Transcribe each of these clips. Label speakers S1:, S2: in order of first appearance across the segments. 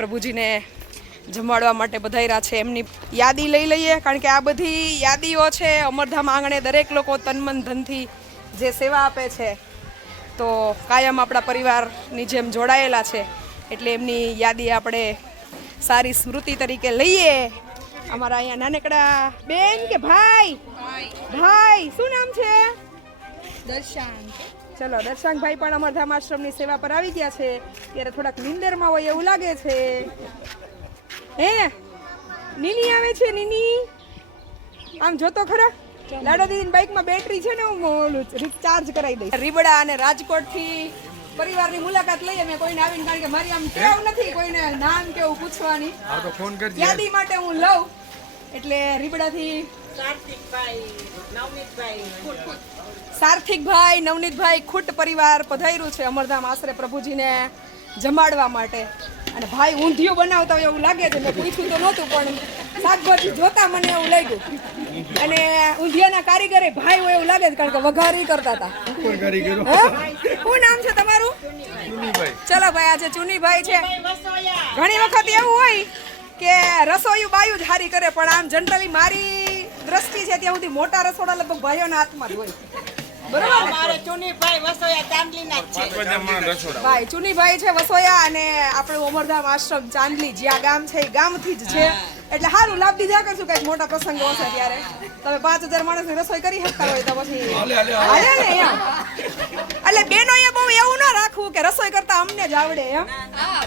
S1: પ્રભુજીને જમાડવા માટે બધાયરા છે. એમની યાદી લઈ લઈએ કારણ કે આ બધી યાદીઓ છે અમરધામ આંગણે દરેક લોકો તનમન ધનથી જે સેવા આપે છે તો કાયમ આપણા પરિવારની જેમ જોડાયેલા છે. એટલે એમની યાદી આપણે સારી સ્મૃતિ તરીકે લઈએ. અમારા અહીંયા નાનકડા બેન કે ભાઈ. ભાઈ શું નામ છે?
S2: દર્શાન.
S1: ચલો દર્શાંકભાઈ પણ અમરધામ આશ્રમની સેવા પર આવી ગયા છે. ત્યારે થોડાક નિંદરમાં હોય એવું લાગે છે. હે? નીની આવે છે નીની? આમ જોતો ખરા? લાડો દીદી બાઇકમાં બેટરી છે ને હું ઓલું રિચાર્જ કરાવી દઈશ. રીબડા અને રાજકોટથી પરિવારની મુલાકાત લઈએ મેં કોઈને આવીને કારણ કે મારી આમ ટેવ નથી કોઈને નામ કેવું પૂછવાની. યાદી માટે હું લઉં. એટલે રીબડાથી સાર્થિકભાઈ નવનીતભાઈ ખુટ પરિવાર પધાર્યું છે અમરધામ આશરે પ્રભુજીને જમાડવા માટે. અને ભાઈ ઊંધિયું બનાવતા હોય એવું લાગે છે મેં પૂછ્યું તો નહોતું પણ શાકભાજી જોતા મને એવું લાગ્યું. અને ઊંધિયાના કારીગરે ભાઈ હોય એવું લાગે છે કારણ કે વઘારી કરતા હતા? શું નામ છે તમારું? ચલો ભાઈ આજે ચુનીભાઈ છે. ઘણી વખત એવું હોય કે રસોઈયું બાયું જ હારી કરે પણ આમ જનરલી મારી દ્રષ્ટિ છે ત્યાં સુધી મોટા રસોડા લગભગ ભાઈઓના હાથમાં જ હોય. બરોબર ને?
S2: ચુનીભાઈ વસોયા ચાંદલીના જ છે.
S3: પાંચ જમણા રસોડા
S1: ભાઈ ચુનીભાઈ છે વસોયા અને આપણું અમરધામ આશ્રમ ચાંદલી જ્યાં ગામ છે એ ગામથી જ છે. એટલે સારું લાભ દીધા કરશું કંઈક મોટા પ્રસંગો હશે ત્યારે. તમે પાંચ હજાર માણસની રસોઈ કરી શકતા હોય તો પછી.
S3: હાલે, હાલે,
S1: હાલે. ને એમ. એટલે બેનો એ બહુ એવું ના રાખવું કે રસોઈ કરતા અમને જ આવડે એમ.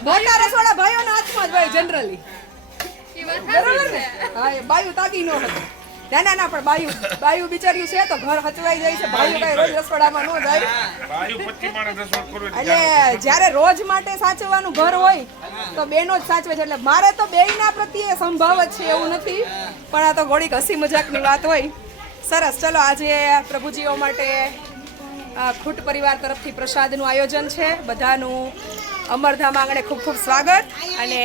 S1: મોટા રસોડા ભાઈઓના હાથમાં જ હોય જનરલી બરાબર ને? હા એ બાયું તાકી નો હતું. ના ના ના પણ બાયુ બાયુ બિચાર્યું છે તો ઘર હચવાઈ જાય છે. બાયુ કઈ રોજ રસોડામાં ન જાય.
S3: માણસ રસોડ કરવો એટલે
S1: એટલે જ્યારે રોજ માટે સાચવવાનું ઘર હોય તો બેનો જ સાચવે છે. એટલે મારે તો બેયના પ્રત્યે સંભાવ જ છે એવું નથી. પણ આ તો ઘોડીક હસી મજાકની વાત હોય. સરસ. ચલો આજે પ્રભુજીઓ માટે ખૂટ પરિવાર તરફથી પ્રસાદનું આયોજન છે. બધાનું અમરધામ આંગણે ખૂબ ખૂબ સ્વાગત. અને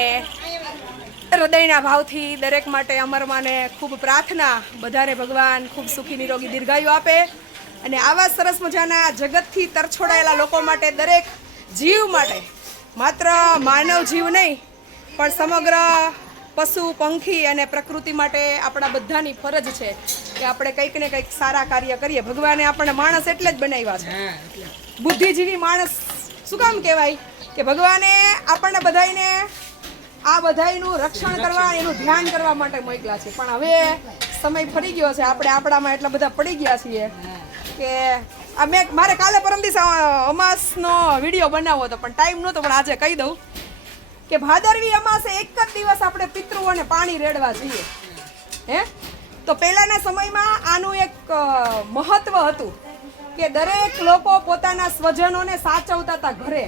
S1: હૃદયના ભાવથી દરેક માટે અમરમાને ખૂબ પ્રાર્થના. બધાને ભગવાન ખૂબ સુખી નિરોગી દીર્ઘાયુ આપે. અને આવા સરસ મજાના જગતથી તરછોડાયેલા લોકો માટે દરેક જીવ માટે માત્ર માનવ જીવ નહીં પણ સમગ્ર પશુ પંખી અને પ્રકૃતિ માટે આપણા બધાની ફરજ છે કે આપણે કંઈક ને કંઈક સારા કાર્ય કરીએ. ભગવાને આપણને માણસ એટલે જ બનાવ્યા છે. બુદ્ધિજીવી માણસ શું કામ કહેવાય? કે ભગવાને આપણને બધાયને આ બધાયનું રક્ષણ કરવા એનું ધ્યાન કરવા માટે મોકલા છે. પણ હવે સમય ફરી ગયો છે. આપણે આપણામાં એટલા બધા પડી ગયા છીએ કે આ મેં મારે કાલે પરમ દિવસે અમાસનો વીડિયો બનાવવો હતો પણ ટાઈમ નહોતો પણ આજે કહી દઉં કે ભાદરવી અમાસે એક જ દિવસ આપણે પિતૃઓને પાણી રેડવા જઈએ. હે? તો પહેલાના સમયમાં આનું એક મહત્વ હતું કે દરેક લોકો પોતાના સ્વજનોને સાચવતા હતા ઘરે.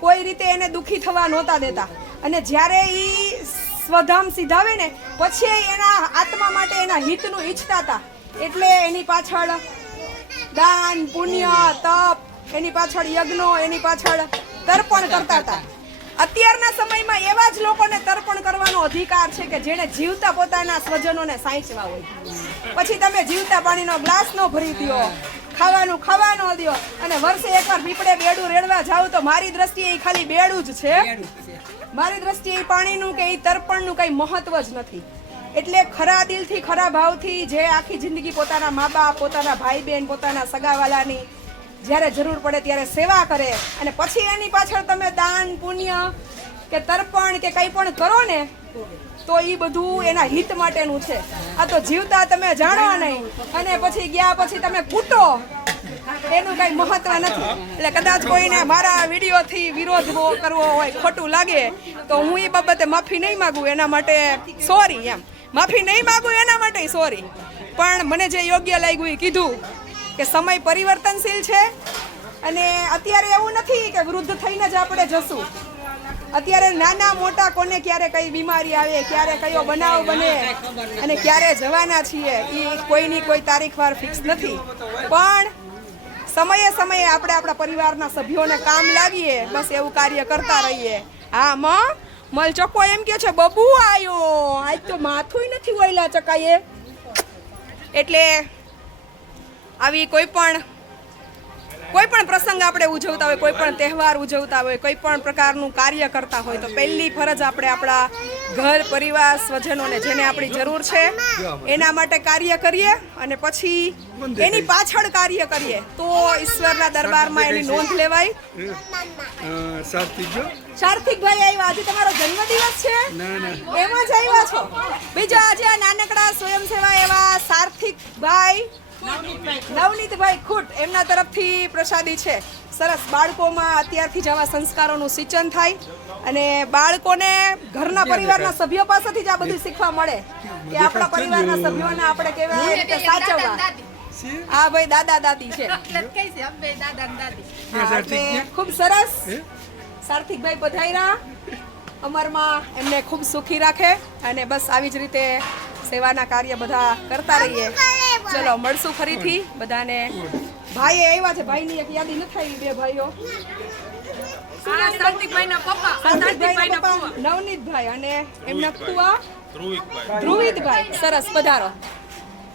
S1: કોઈ રીતે એને દુઃખી થવા નહોતા દેતા. અને જ્યારે એ સ્વધામ સીધાવે ને, પછી એના આત્મા માટે એના હિતનું ઈચ્છતા હતા એટલે એની પાછળ દાન, પુણ્ય, તપ, એની પાછળ યજ્ઞો, એની પાછળ તર્પણ કરતા હતા અત્યારના સમયમાં એવા જ લોકોને તર્પણ કરવાનો અધિકાર છે કે જેણે જીવતા પોતાના સ્વજનોને સાંચવા હોય. પછી તમે જીવતા પાણીનો ગ્લાસ નો ભરી દ્યો ખાવાનું ખાવા ન દ્યો અને વર્ષે એકવાર પીપળે બેડું રેડવા જાવ તો મારી દ્રષ્ટિએ એ ખાલી બેડું જ છે. મારી દ્રષ્ટિએ પાણીનું કે એ તર્પણનું કંઈ મહત્વ જ નથી. એટલે ખરા દિલથી ખરા ભાવથી જે આખી જિંદગી પોતાના મા બાપ પોતાના ભાઈ બહેન પોતાના સગાવાલાની જ્યારે જરૂર પડે ત્યારે સેવા કરે અને પછી એની પાછળ તમે દાન, પુણ્ય કે તર્પણ કે કંઈ પણ કરો ને, તો એ બધું એના હિત માટેનું છે. આ તો જીવતા તમે જાણો નહીં. અને પછી ગયા પછી તમે કૂટો એનું કઈ મહત્વ નથી. એટલે કદાચ કોઈને મારા વિડીયોથી વિરોધ કરવો હોય, ખોટું લાગે, તો હું એ બાબતે માફી નહીં માગું. એના માટે સોરી એમ. માફી નહીં માગું એના માટે સોરી. પણ મને જે યોગ્ય લાગ્યું એ કીધું. કે સમય પરિવર્તનશીલ છે અને અત્યારે એવું નથી કે વૃદ્ધ થઈને જ આપણે જશું. અત્યારે નાના મોટા કોને ક્યારે કઈ બીમારી આવે, ક્યારે કયો બનાવ બને અને ક્યારે જવાના છીએ એ કોઈની કોઈ તારીખ વાર ફિક્સ નથી. પણ સમયે સમયે આપણે આપણા પરિવારના સભ્યોને કામ લાગીએ, બસ એવું કાર્ય કરતા રહીએ. હા, મ, મલ ચકો એમ કે છે, બબુ આયો. આજ તો માથું નથી ઓયલા ચકાઈએ એટલે આવી કોઈ પણ કોઈ પણ પ્રસંગ આપણે ઉજવતા હોય કોઈ પણ તહેવાર ઉજવતા હોય કોઈ પણ પ્રકારનું કાર્ય કરતા હોય તો પહેલી ફરજ આપણે આપણા ઘર પરિવાર સ્વજનોને જેને આપણી જરૂર છે એના માટે કાર્ય કરીએ અને પછી એની પાછળ કાર્ય કરીએ તો ઈશ્વરના દરબારમાં એની નોંધ લેવાય. સાર્થિકભાઈ આવ્યા આજે તમારો જન્મદિવસ છે? એમાં જ આવ્યા છો? બીજા આજે આ નાનકડા સ્વયંસેવા એવા સાર્થિકભાઈ નવનીતભાઈ ખુટ એમના તરફથી પ્રસાદી છે. સરસ બાળકોમાં અત્યારથી જ આવા સંસ્કારોનું સિંચન થાય અને બાળકોને ઘરના પરિવારના સભ્યો પાસેથી જ આ બધું શીખવા મળે કે આપણા પરિવારના સભ્યોને આપણે કેવા રીતે સાચવવા? હા ભાઈ દાદા દાદી છે. ખૂબ સરસ. સાર્થિકભાઈ પધાર્યા. અમરમાં એમને ખૂબ સુખી રાખે અને બસ આવી જ રીતે સેવાના કાર્ય બધા કરતા રહીએ. ચલો મળશું ફરીથી. બધાને ભાઈ આવ્યા છે. ભાઈની એક યાદી ન થાય બે ભાઈઓ. નવનીતભાઈ અને એમના કુવા ધ્રુવિતભાઈ. સરસ પધારો.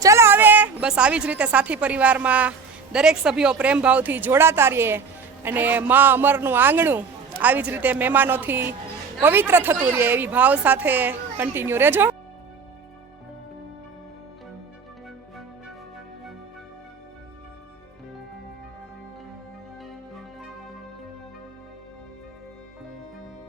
S1: ચલો હવે બસ આવી જ રીતે સાથી પરિવારમાં દરેક સભ્યો પ્રેમ ભાવથી જોડાતા રહીએ અને મા અમરનું આંગણું આવી જ રીતે મહેમાનોથી પવિત્ર થતું રહે એવી ભાવ સાથે કન્ટિન્યુ રહેજો.